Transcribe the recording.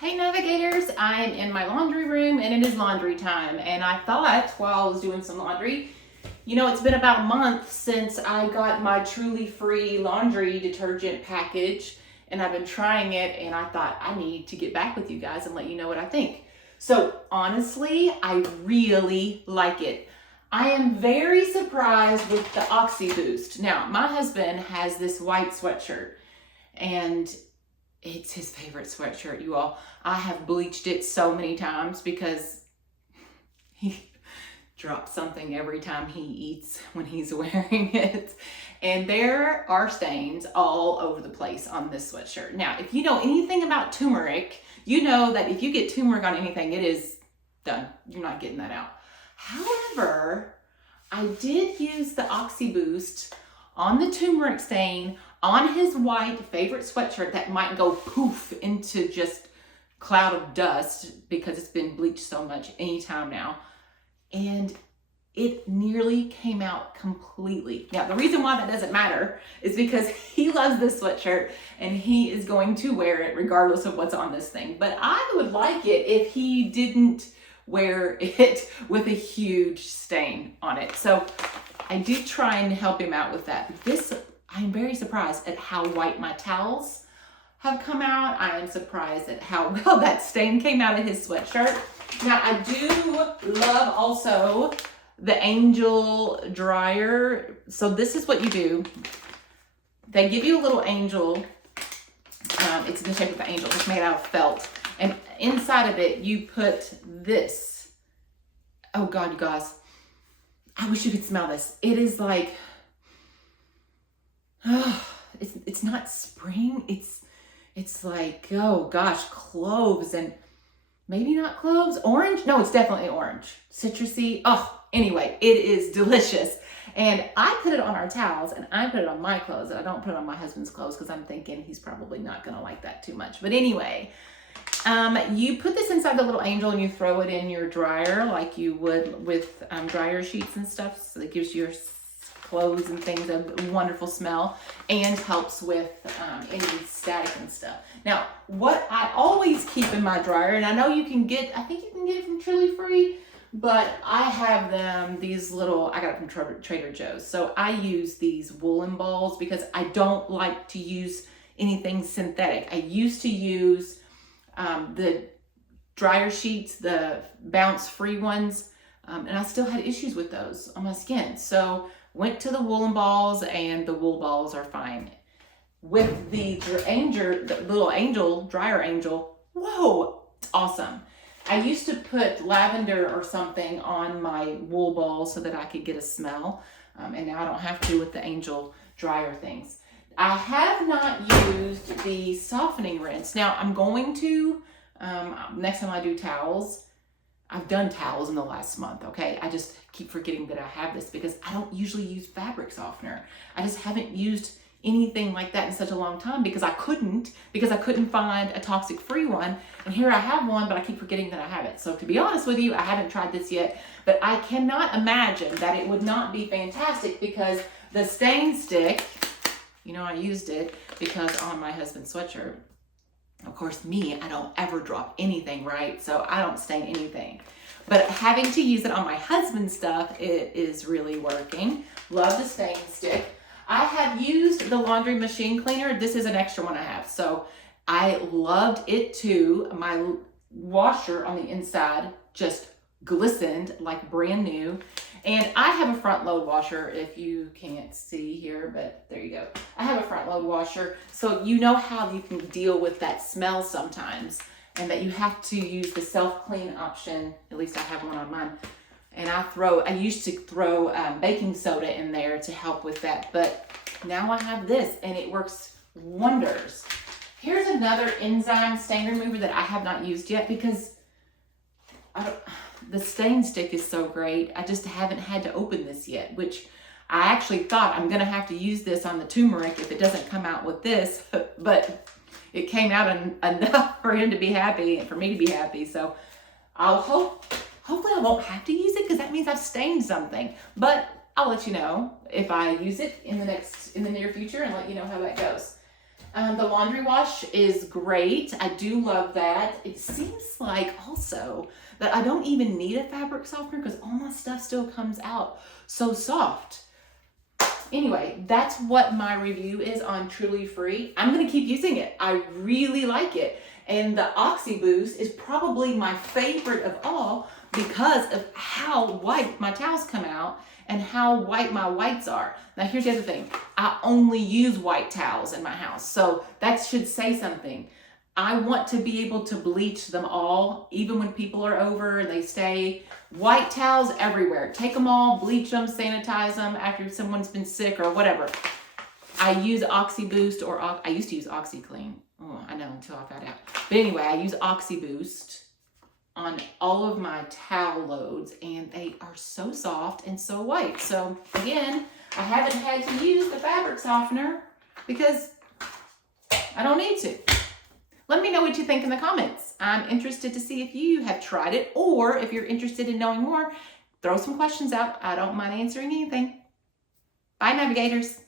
Hey navigators, I'm in my laundry room and it is laundry time. And I thought while I was doing some laundry, it's been about a month since I got my Truly Free laundry detergent package and I've been trying it and I thought I need to get back with you guys and let you know what I think. So honestly, I really like it. I am very surprised with the Oxy Boost. Now, my husband has this white sweatshirt and it's his favorite sweatshirt, you all. I have bleached it so many times because he drops something every time he eats when he's wearing it. And there are stains all over the place on this sweatshirt. Now, if you know anything about turmeric, you know that if you get turmeric on anything, it is done. You're not getting that out. However, I did use the Oxy Boost on the turmeric stain on his white favorite sweatshirt that might go poof into just cloud of dust because it's been bleached so much anytime now. And it nearly came out completely. Now, the reason why that doesn't matter is because he loves this sweatshirt and he is going to wear it regardless of what's on this thing. But I would like it if he didn't wear it with a huge stain on it. So I do try and help him out with that. I'm very surprised at how white my towels have come out. I am surprised at how well that stain came out of his sweatshirt. Now, I do love also the Angel dryer. So this is what you do. They give you a little Angel. It's in the shape of an angel. It's made out of felt. And inside of it, you put this. Oh God, you guys. I wish you could smell this. It is like, it's not spring. It's like, oh gosh, cloves and maybe not cloves, orange. No, it's definitely orange, citrusy. Oh, anyway, it is delicious. And I put it on our towels and I put it on my clothes. And I don't put it on my husband's clothes because I'm thinking he's probably not going to like that too much. But anyway, you put this inside the little Angel and you throw it in your dryer like you would with dryer sheets and stuff. So it gives your clothes and things a wonderful smell and helps with any static and stuff. Now, what I always keep in my dryer, and I know I think you can get it from Truly Free, but I have these little, I got it from Trader Joe's. So I use these woolen balls because I don't like to use anything synthetic. I used to use the dryer sheets, the bounce free ones, and I still had issues with those on my skin. So went to the woolen balls and the wool balls are fine. With the little Angel, dryer Angel, whoa, it's awesome. I used to put lavender or something on my wool balls so that I could get a smell. And now I don't have to with the Angel dryer things. I have not used the softening rinse. Now I'm going to, next time I do towels, I've done towels in the last month, okay? I just keep forgetting that I have this because I don't usually use fabric softener. I just haven't used anything like that in such a long time because I couldn't find a toxic-free one. And here I have one, but I keep forgetting that I have it. So to be honest with you, I haven't tried this yet, but I cannot imagine that it would not be fantastic because the stain stick, I used it because on my husband's sweatshirt, of course, I don't ever drop anything, right? So I don't stain anything. But having to use it on my husband's stuff, it is really working. Love the stain stick. I have used the laundry machine cleaner. This is an extra one I have. So I loved it too. My washer on the inside just glistened like brand new. And I have a front load washer, if you can't see here, but there you go. I have a front load washer. So you know how you can deal with that smell sometimes and that you have to use the self-clean option. At least I have one on mine. And I used to throw baking soda in there to help with that. But now I have this and it works wonders. Here's another enzyme stain remover that I have not used yet because the stain stick is so great. I just haven't had to open this yet, which I actually thought I'm going to have to use this on the turmeric if it doesn't come out with this, but it came out enough for him to be happy and for me to be happy. So hopefully I won't have to use it because that means I've stained something, but I'll let you know if I use it in the near future and let you know how that goes. The laundry wash is great. I do love that. It seems like also that I don't even need a fabric softener because all my stuff still comes out so soft. Anyway, that's what my review is on Truly Free. I'm going to keep using it. I really like it. And the Oxy Boost is probably my favorite of all because of how white my towels come out and how white my whites are. Now here's the other thing. I only use white towels in my house, so that should say something. I want to be able to bleach them all, even when people are over and they stay. White towels everywhere. Take them all, bleach them, sanitize them after someone's been sick or whatever. I use Oxy Boost or I used to use OxyClean. Oh, I know, until I found out. But anyway, I use Oxy Boost on all of my towel loads, and they are so soft and so white. So again, I haven't had to use the fabric softener because I don't need to. Let me know what you think in the comments. I'm interested to see if you have tried it, or if you're interested in knowing more, throw some questions out. I don't mind answering anything. Bye, navigators.